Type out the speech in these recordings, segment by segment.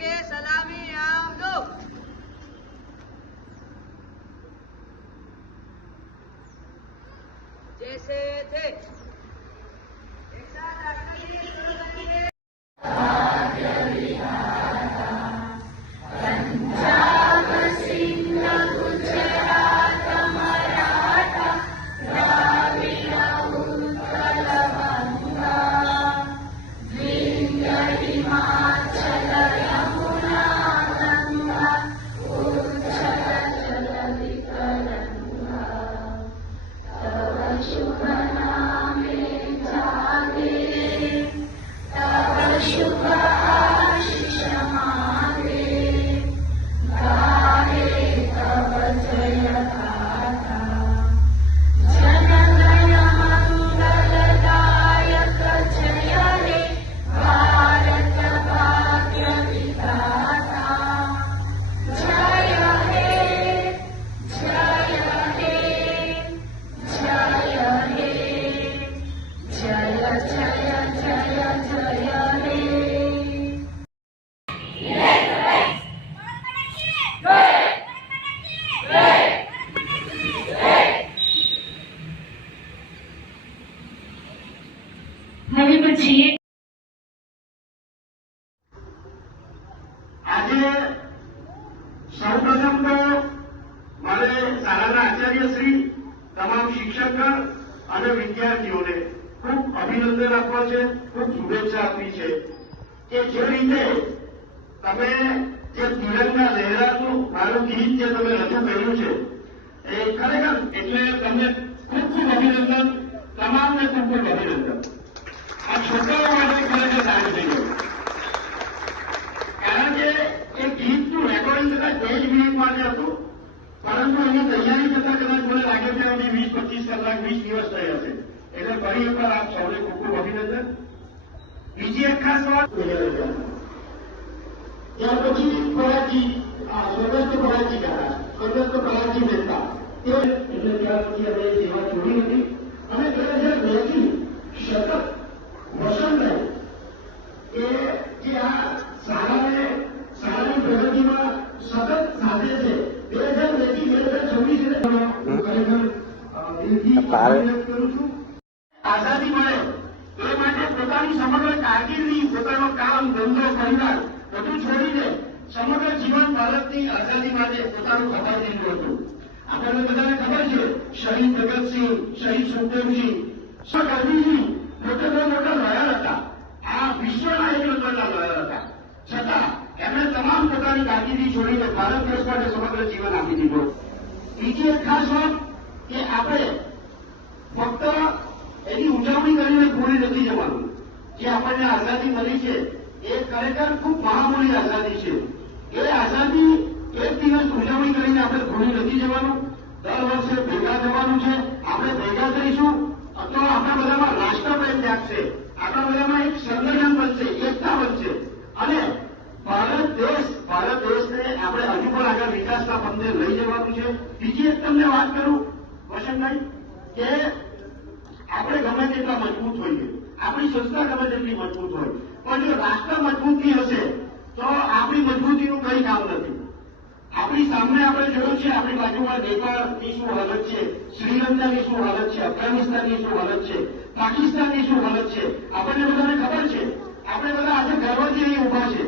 के सलामी आम दो। जैसे थे एक साथ आकर शुरू करिए। આજે સૌપ્રથમ તો મારે શાળાના આચાર્યશ્રી, તમામ શિક્ષકગણ અને વિદ્યાર્થીઓને ખૂબ અભિનંદન આપવા છે, ખૂબ શુભેચ્છા આપવી છે કે જે રીતે તમે જે તિરંગા લહેરાતું મારું ગીત જે તમે રજૂ કર્યું છે એ ખરેખર એટલે તમને ખૂબ ખૂબ અભિનંદન, તમામને ખૂબ ખૂબ અભિનંદન. આ છોકરાઓ માટે ખરેખર સારું થઈ ગયું, કારણ કે એ ગીતનું રેકોર્ડિંગ કદાચ 2 મિનિટ માટે હતું, પરંતુ એની તૈયારી કરતા કદાચ મને લાગે છે 20-25 કલાક 20 દિવસ થયા છે. એટલે ફરી એકવાર આપ સૌને ખૂબ ખૂબ અભિનંદન. બીજી એક ખાસ વાત, ત્યાર પછી ફરાજી સ્વર્ગસ્થ ફરાજી હતા, સ્વર્ગસ્થ ફરાજી મહેતા, એટલે ત્યાર પછી અમે સેવા છોડી હતી અને 2002થી સતત વસંત એ જે આ શાળાની પ્રગતિમાં સતત સાથે છે. 2002થી 2026 ખરેખર દિલથી અભિનંદન કરું છું. આઝાદી મળે એ માટે પોતાની સમગ્ર કારકિર્દી, પોતાનો કામ, ધંધો, પરિવાર બધું છોડીને સમગ્ર જીવન ભારતની આઝાદી માટે પોતાનું ખપાઈ દીધું હતું. આપણને બધાને ખબર છે, શહીદ ભગતસિંહ, શહીદ સુખદેવસિંહ, ગાંધીજી મોટા લોયર હતા, આ વિશ્વના એક નંબરના લોયર હતા, છતાં એમણે તમામ પોતાની કારકિર્દી છોડીને ભારત દેશ માટે સમગ્ર જીવન આપી દીધું. બીજી એક ખાસ વાત કે આપણે ફક્ત એની ઉજવણી કરીને ભૂલી નથી જવાનું. જે આપણને આઝાદી મળી છે એ ખરેખર ખૂબ મહામૂલી આઝાદી છે. એ આઝાદી એક દિવસ ઉજવણી કરીને આપણે ભૂલી નથી જવાનું. દર વર્ષે ભેગા થવાનું છે. આપણે ભેગા થઈશું તો આપણા બધામાં રાષ્ટ્રપ્રેમ જાગશે, આપણા બધામાં એક સંગઠન બનશે, એકતા બનશે અને ભારત દેશને આપણે હજુ પણ આગળ વિકાસના પંથે લઈ જવાનું છે. બીજી એક તમને વાત કરું વસંતભાઈ, કે આપણે ગમે તેટલા મજબૂત હોઈએ, આપણી સંસ્થા ગમે તેટલી મજબૂત હોય, પણ જો રાષ્ટ્ર મજબૂત નહીં હશે તો આપણી મજબૂતીનું કંઈ કામ નથી. આપણી સામે આપણે જોયું છે, આપણી બાજુમાં નેપાળની શું હાલત છે, શ્રીલંકાની શું હાલત છે, અફઘાનિસ્તાનની શું હાલત છે, પાકિસ્તાનની શું હાલત છે, આપણને બધાને ખબર છે. આપણે બધા આજે ગર્વથી અહીં ઉભા છે.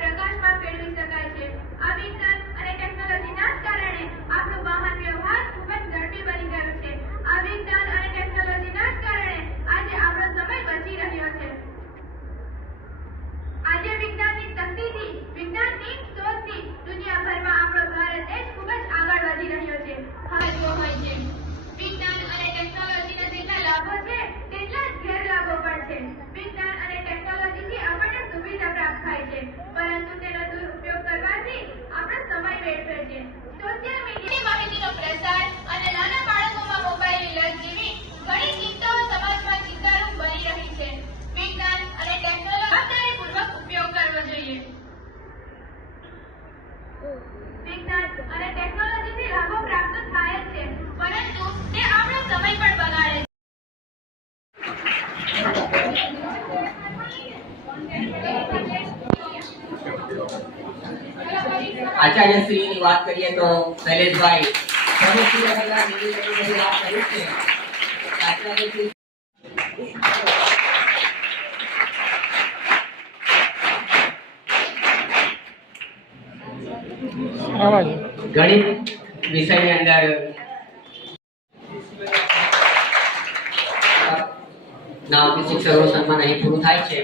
પ્રકાશમાં ફેરવી શકાય છે. આ વિજ્ઞાન અને ટેકનોલોજીના જ કારણે આપણું વાહન વ્યવહાર ખૂબ જ ઝડપી બની ગયો છે. આ વિજ્ઞાન અને ટેકનોલોજીના જ કારણે આજે આપણો સમય બચી રહ્યો છે. આજે વિજ્ઞાનની શક્તિથી, વિજ્ઞાનની શોધથી દુનિયાભરમાં આપણો ભારત દેશ ખૂબ જ આગળ વધી રહ્યો છે. મહત્વ હોય છે. વિજ્ઞાન અને ટેકનોલોજીના જેટલા લાભો છે તેટલા જ ગેરલાભો પણ છે. વિજ્ઞાન અને ટેકનોલોજીથી આપણને સુવિધા પ્રાપ્ત થાય છે, પરંતુ તેનો દુરુપયોગ કરવાથી આપણો સમય વેડફે છે. સોશિયલ મીડિયાની માહિતીનો પ્રસાર અને નાના બાળકોમાં મોબાઈલની લત જેવી ઘણી ચિંતાઓ સમાજમાં ચિંતારૂપ બની રહી છે. વિજ્ઞાન અને ટેકનોલોજી જવાબદારીપૂર્વક ઉપયોગ કરવો જોઈએ. વિજ્ઞાન અને ટેકનોલોજીથી લાભો પ્રાપ્ત થાય છે, પરંતુ તે આપણો સમય પણ બગાડે છે. આચાર્યશ્રીની વાત કરીએ તો શૈલેષભાઈ સર્વશ્રી રહેલા નિવેદનની વાત કરી છે. આચાર્યશ્રી ગણિત વિષયની અંદર નામથી શિક્ષકોનું સન્માન અહીં પૂરું થાય છે.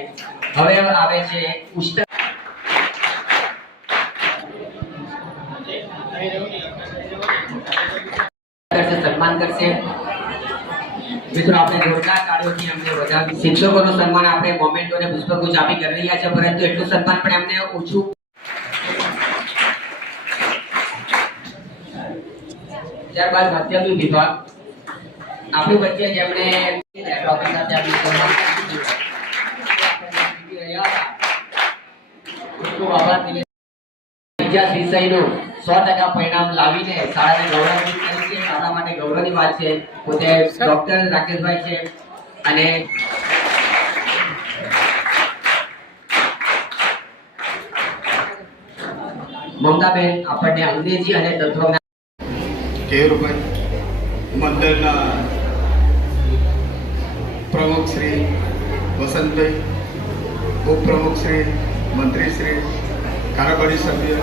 હવે આવે છે પુસ્તક સન્માન કરશે. મિત્રો આપણે જોરદાર તાળીઓથી અમને વધાવી શિક્ષકોનું સન્માન આપણે મોમેન્ટો અને પુષ્પગુચ્છ આપી કરી રહ્યા છે, પરંતુ એટલું સન્માન પણ એમને ઓછું. ત્યારબાદ માધ્યમિક વિભાગ આપણી વચ્ચે જેમણે ટોપિક સાથે આપણી સન્માન કરી રહ્યા હતા. ખૂબ આભાર. ઇતિહાસ વિષયનું 100% પરિણામ લાવીને શાળાને ગૌરવાન્વિત કરી છે. શાળા માટે ગૌરવની વાત છે. પોતે ડોક્ટર રાકેશભાઈ છે અને મમતાબેન આપણને અંગ્રેજી અને તત્વજ્ઞાન કેયુરભાઈ મંડળના પ્રમુખ શ્રી વસંતભાઈ, ઉપપ્રમુખ શ્રી, મંત્રીશ્રી, કારોબારી સભ્ય,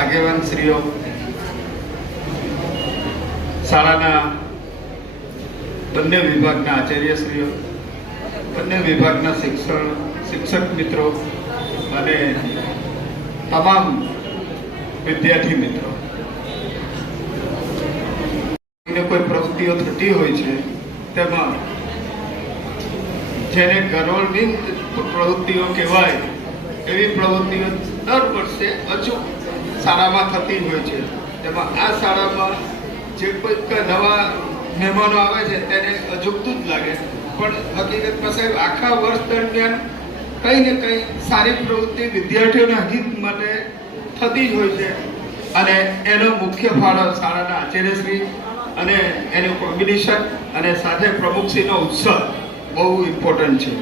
આગેવાન શ્રીઓ, શાળાના બંને વિભાગના આચાર્યશ્રીઓ, બંને વિભાગના શિક્ષક મિત્રો અને તમામ વિદ્યાર્થી મિત્રો, કોઈ પ્રવૃત્તિઓ થતી હોય છે તેમાં જેને ગરોળની પ્રવૃત્તિઓ કહેવાય એવી પ્રવૃત્તિઓ દર વર્ષે અચૂક શાળામાં થતી હોય છે. તેમાં આ શાળામાં જે કોઈક નવા મહેમાનો આવે છે તેને અજુગતું જ લાગે, પણ હકીકતમાં સાહેબ આખા વર્ષ દરમિયાન કંઈ ને કંઈ સારી પ્રવૃત્તિ વિદ્યાર્થીઓના હિત માટે થતી જ હોય છે. અને એનો મુખ્ય ફાળો શાળાના આચાર્યશ્રી અને એનું કોમ્બિનેશન અને સાથે પ્રમુખશ્રીનો ઉત્સવ બહુ ઇમ્પોર્ટન્ટ છે.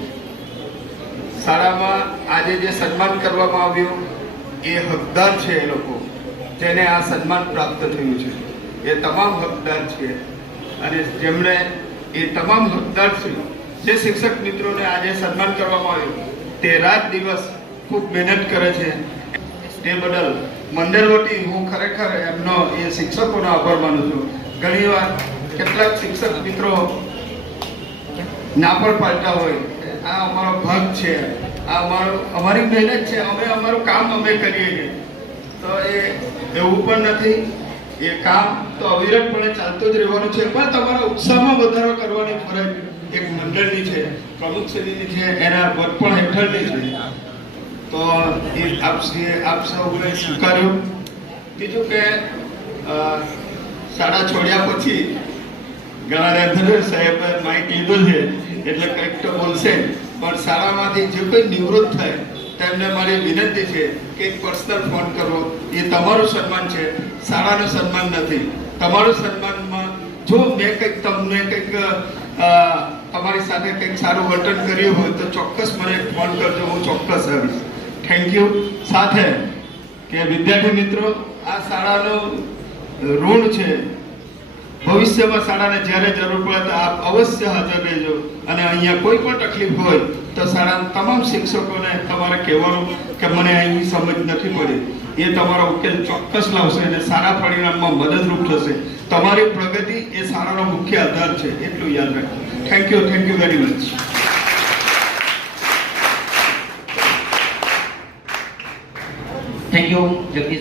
શાળામાં આજે જે સન્માન કરવામાં આવ્યું એ હકદાર છે. એ લોકો જેને આ સન્માન પ્રાપ્ત થયું છે એ તમામ હકદાર છે. અને જેમણે એ તમામ હકદારશ્રી જે શિક્ષક મિત્રોને આજે સન્માન કરવામાં આવ્યું તે રાત દિવસ ખૂબ મહેનત કરે છે. તે બદલ મંડળ વતી હું ખરેખર એમનો એ શિક્ષકોનો આભાર માનું છું. ઘણીવાર કેટલાક શિક્ષક મિત્રો ના પણ પાડતા હોય, આ અમારો ભાગ છે, આ અમારી મહેનત છે, અમે અમારું કામ અમે કરીએ છીએ, તો એવું પણ નથી. એ કામ તો અવિરતપણે ચાલતું જ રહેવાનું છે, પણ તમારા ઉત્સાહમાં વધારો કરવાની ફરજ એક મંડળની છે, પ્રમુખશ્રીની છે, એના વડપણ હેઠળની છે. તો એ આપ સૌએ સ્વીકાર્યું. બીજું કે શાળા છોડ્યા પછી ઘણા ધનુર સાહેબે માઇક લીધું છે એટલે કંઈક તો બોલશે, પણ શાળામાંથી જે કોઈ નિવૃત્ત થાય તેમને મારી વિનંતી છે કે એક પર્સનલ ફોન કરવો. એ તમારું સન્માન છે, શાળાનું સન્માન નથી. તમારું સન્માનમાં જો મેં કંઈક તમને કંઈક તમારી સાથે કંઈક સારું વર્તન કર્યું હોય તો ચોક્કસ મને ફોન કરજો, હું ચોક્કસ આવીશ. Thank you. સાથે કે વિદ્યાર્થી મિત્રો, આ શાળાનું ઋણ છે. ભવિષ્યમાં શાળાને જ્યારે જરૂર પડે તો આપ અવશ્ય હાજર રહેજો. અને અહીંયા કોઈ પણ તકલીફ હોય તો શાળાના તમામ શિક્ષકોને તમારે કહેવાનું કે મને અહીં સમજ નથી પડી, એ તમારો ઉકેલ ચોક્કસ લાવશે અને સારા પરિણામમાં મદદરૂપ થશે. તમારી પ્રગતિ એ શાળાનો મુખ્ય આધાર છે, એટલું યાદ રાખજો. Thank you very much. Thank you Jagdish.